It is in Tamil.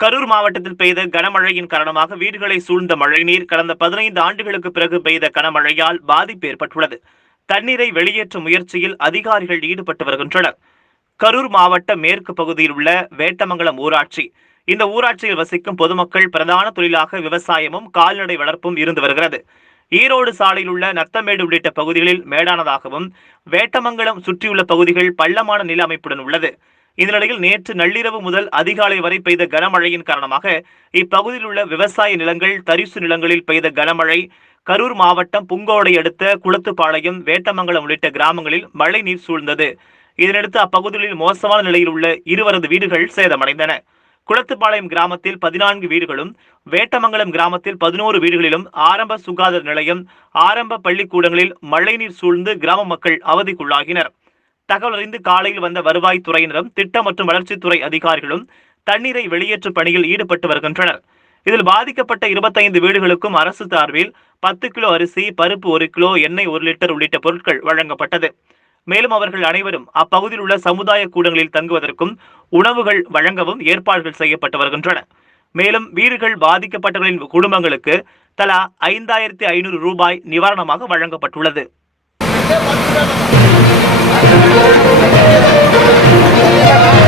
கரூர் மாவட்டத்தில் பெய்த கனமழையின் காரணமாக வீடுகளை சூழ்ந்த மழைநீர் கடந்த 15 ஆண்டுகளுக்கு பிறகு பெய்த கனமழையால் பாதிப்பு ஏற்பட்டுள்ளது. தண்ணீரை வெளியேற்றும் முயற்சியில் அதிகாரிகள் ஈடுபட்டு வருகின்றனர். கரூர் மாவட்ட மேற்கு பகுதியில் உள்ள வேட்டமங்கலம் ஊராட்சி. இந்த ஊராட்சியில் வசிக்கும் பொதுமக்கள் பிரதான தொழிலாக விவசாயமும் கால்நடை வளர்ப்பும் இருந்து வருகிறது. ஈரோடு சாலையில் உள்ள நத்தமேடு உள்ளிட்ட பகுதிகளில் மேடானதாகவும், வேட்டமங்கலம் சுற்றியுள்ள பகுதிகள் பள்ளமான நில அமைப்புடன் உள்ளது. இந்த நிலையில் நேற்று நள்ளிரவு முதல் அதிகாலை வரை பெய்த கனமழையின் காரணமாக இப்பகுதியில் உள்ள விவசாய நிலங்கள், தரிசு நிலங்களில் பெய்த கனமழை கரூர் மாவட்டம் புங்கோடை அடுத்த குளத்துப்பாளையம், வேட்டமங்கலம் உள்ளிட்ட கிராமங்களில் மழை நீர் சூழ்ந்தது. இதனையடுத்து அப்பகுதிகளில் மோசமான நிலையில் உள்ள 20 வீடுகள் சேதமடைந்தன. குளத்துப்பாளையம் கிராமத்தில் 14 வீடுகளும், வேட்டமங்கலம் கிராமத்தில் 11 வீடுகளிலும் ஆரம்ப சுகாதார நிலையம், ஆரம்ப பள்ளிக்கூடங்களில் மழைநீர் சூழ்ந்து கிராம மக்கள் அவதிக்குள்ளாகினர். தகவல் அறிந்து காலையில் வந்த வருவாய்த்துறையினரும் திட்டம் மற்றும் வளர்ச்சித்துறை அதிகாரிகளும் தண்ணீரை வெளியேற்றும் பணியில் ஈடுபட்டு வருகின்றனர். இதில் பாதிக்கப்பட்ட 25 வீடுகளுக்கும் அரசு சார்பில் 10 கிலோ அரிசி, பருப்பு 1 கிலோ, எண்ணெய் 1 லிட்டர் உள்ளிட்ட பொருட்கள் வழங்கப்பட்டது. மேலும் அவர்கள் அனைவரும் அப்பகுதியில் உள்ள சமுதாய கூடங்களில் தங்குவதற்கும் உணவுகள் வழங்கவும் ஏற்பாடுகள் செய்யப்பட்டு வருகின்றன. மேலும் வீடுகள் பாதிக்கப்பட்டவர்களின் குடும்பங்களுக்கு தலா 5500 ரூபாய் நிவாரணமாக வழங்கப்பட்டுள்ளது. Thank you.